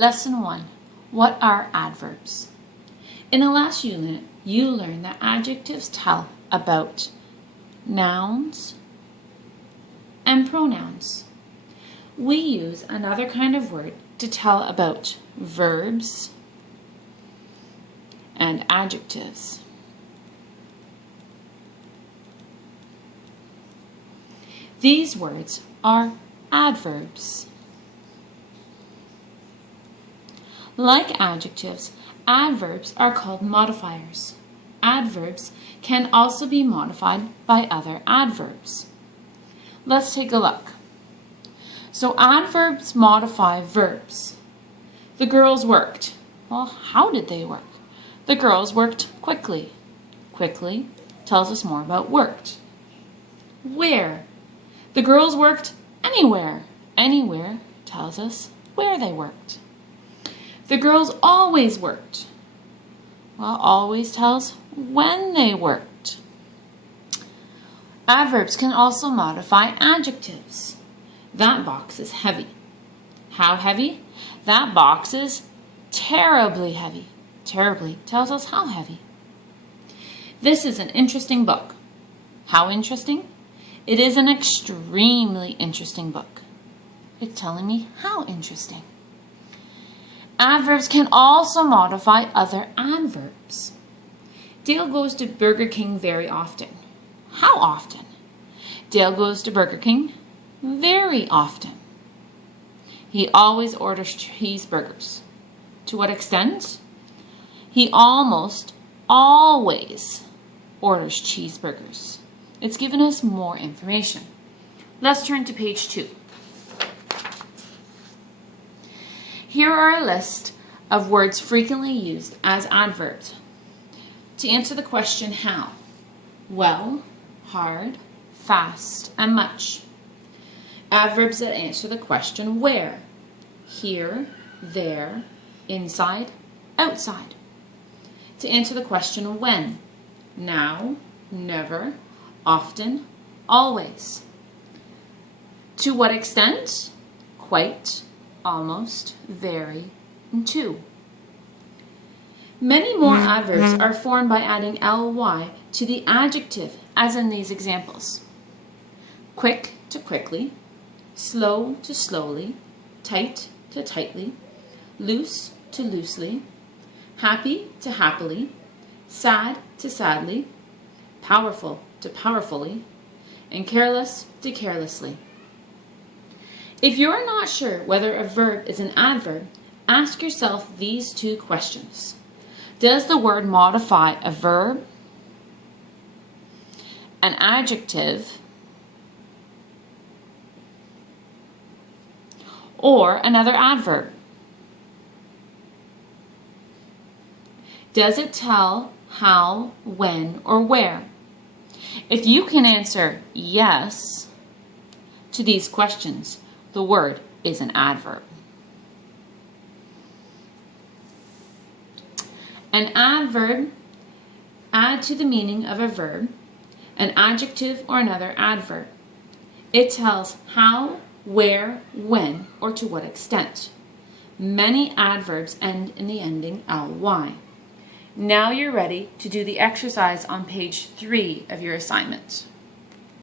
Lesson 1. What are adverbs? In the last unit, you learned that adjectives tell about nouns and pronouns. We use another kind of word to tell about verbs and adjectives. These words are adverbs. Like adjectives, adverbs are called modifiers. Adverbs can also be modified by other adverbs. Let's take a look. So adverbs modify verbs. The girls worked. Well, how did they work? The girls worked quickly. Quickly tells us more about worked. Where? The girls worked anywhere. Anywhere tells us where they worked. The girls always worked. Well, always tells when they worked. Adverbs can also modify adjectives. That box is heavy. How heavy? That box is terribly heavy. Terribly tells us how heavy. This is an interesting book. How interesting? It is an extremely interesting book. It's telling me how interesting. Adverbs can also modify other adverbs. Dale goes to Burger King very often. How often? Dale goes to Burger King very often. He always orders cheeseburgers. To what extent? He almost always orders cheeseburgers. It's given us more information. Let's turn to page 2. Here are a list of words frequently used as adverbs. To answer the question how, well, hard, fast, and much. Adverbs that answer the question where, here, there, inside, outside. To answer the question when, now, never, often, always. To what extent? Quite, almost, very, and to. Many more adverbs are formed by adding ly to the adjective, as in these examples. Quick to quickly, slow to slowly, tight to tightly, loose to loosely, happy to happily, sad to sadly, powerful to powerfully, and careless to carelessly. If you're not sure whether a verb is an adverb, ask yourself these two questions. Does the word modify a verb, an adjective, or another adverb? Does it tell how, when, or where? If you can answer yes to these questions, the word is an adverb. An adverb adds to the meaning of a verb, an adjective, or another adverb. It tells how, where, when, or to what extent. Many adverbs end in the ending ly. Now you're ready to do the exercise on page 3 of your assignment.